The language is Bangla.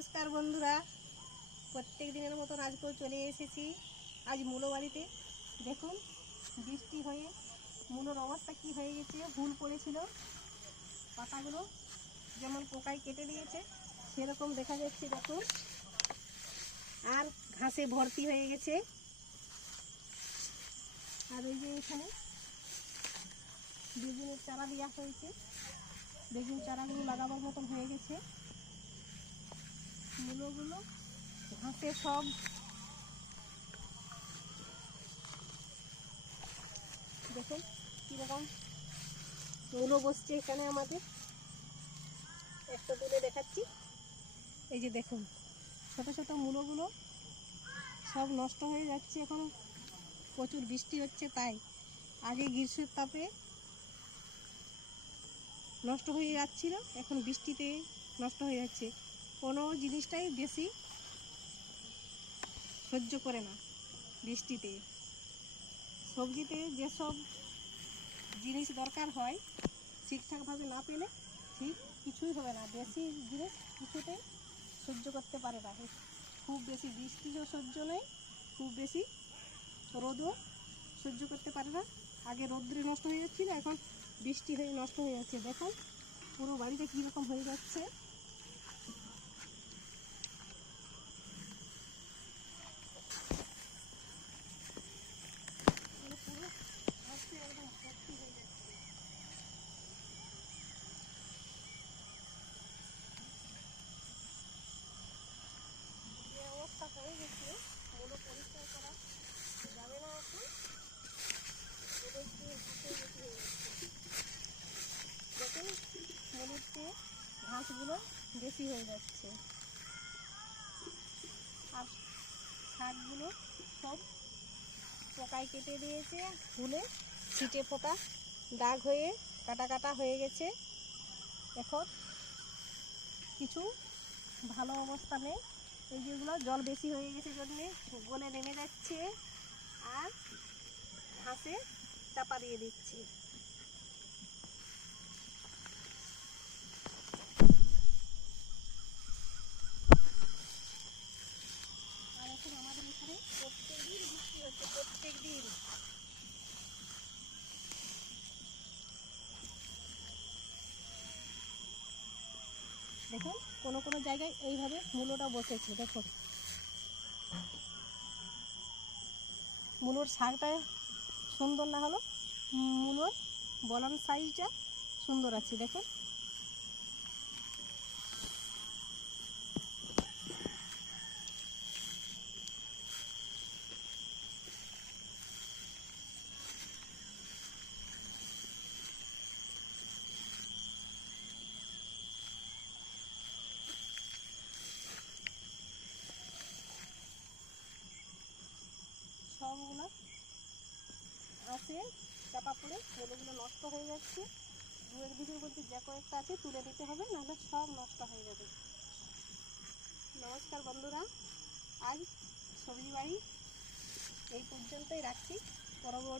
নমস্কার বন্ধুরা, প্রত্যেক দিনের মতন আজকেও চলে এসেছি। আজ মূলো বাড়িতে দেখুন, বৃষ্টি হয়ে মূলোর অবস্থা কি হয়ে গেছে। হুল পড়েছিল, পাতাগুলো যেমন পোকায় কেটে দিয়েছে সেরকম দেখা যাচ্ছে দেখুন, আর ঘাসে ভর্তি হয়ে গেছে। আর এই যে এখানে বেগুনের চারা দেওয়া হয়েছে, বেগুন চারাগুলো লাগাবার মতন হয়ে গেছে। মূলোগুলো ঘাসে সব দেখুন কীরকম মূলো বসছে এখানে। আমাদের একটা তুলে দেখাচ্ছি, এই যে দেখুন ছোট ছোট মূলোগুলো সব নষ্ট হয়ে যাচ্ছে। এখন প্রচুর বৃষ্টি হচ্ছে, তাই আগে গ্রীষ্মের তাপে নষ্ট হয়ে যাচ্ছিল, এখন বৃষ্টিতে নষ্ট হয়ে যাচ্ছে। কোনো জিনিসটাই বেশি সহ্য করে না বৃষ্টিতে। সবজিতে যেসব জিনিস দরকার হয় ঠিকঠাকভাবে না পেলে ঠিক কিছুই হবে না। বেশি জিনিস কিছুতেই সহ্য করতে পারে না। খুব বেশি বৃষ্টিও সহ্য নেই, খুব বেশি রোদও সহ্য করতে পারে না। আগে রোদ্রে নষ্ট হয়ে যাচ্ছিল, এখন বৃষ্টি হয়ে নষ্ট হয়ে যাচ্ছে। দেখুন পুরো বাড়িটা কীরকম হয়ে যাচ্ছে। পুরো একদম ভর্তি হয়ে যাচ্ছে। যে অবস্থা হয়ে গেছে, মূলো পরিষ্কার করা যাবে না এখন। দেখুন মূলোতে ঘাসগুলো বেশি হয়ে যাচ্ছে, আর শাকগুলো সব পোকায় কেটে দিয়েছে। ফুলে ছিটে ফোটা দাগ হয়ে কাটা কাটা হয়ে গেছে। এখন কিছু ভালো অবস্থা নেই। এই যেগুলো জল বেশি হয়ে গেছে জন্যে গলে নেমে যাচ্ছে, আর ঘাসে চাপা দিয়ে দিচ্ছে। আর এখন আমাদের এখানে প্রত্যেক দিন বৃষ্টি হচ্ছে, প্রত্যেক দিন। দেখুন কোনো কোনো জায়গায় এইভাবে মূলোটা বসেছে। দেখুন মূলোর শাকটা সুন্দর না হলো, মূলোর বলন সাইজটা সুন্দর আছে। দেখুন সবগুলো আছে চাপা পড়ে মূলগুলো নষ্ট হয়ে যাচ্ছে। দু এক দিনের মধ্যে যে কয়েকটা আছে তুলে দিতে হবে, নাহলে সব নষ্ট হয়ে যাবে। নমস্কার বন্ধুরা, আজ সবজি বাড়ি এই পর্যন্তই রাখছি। পরবর্তী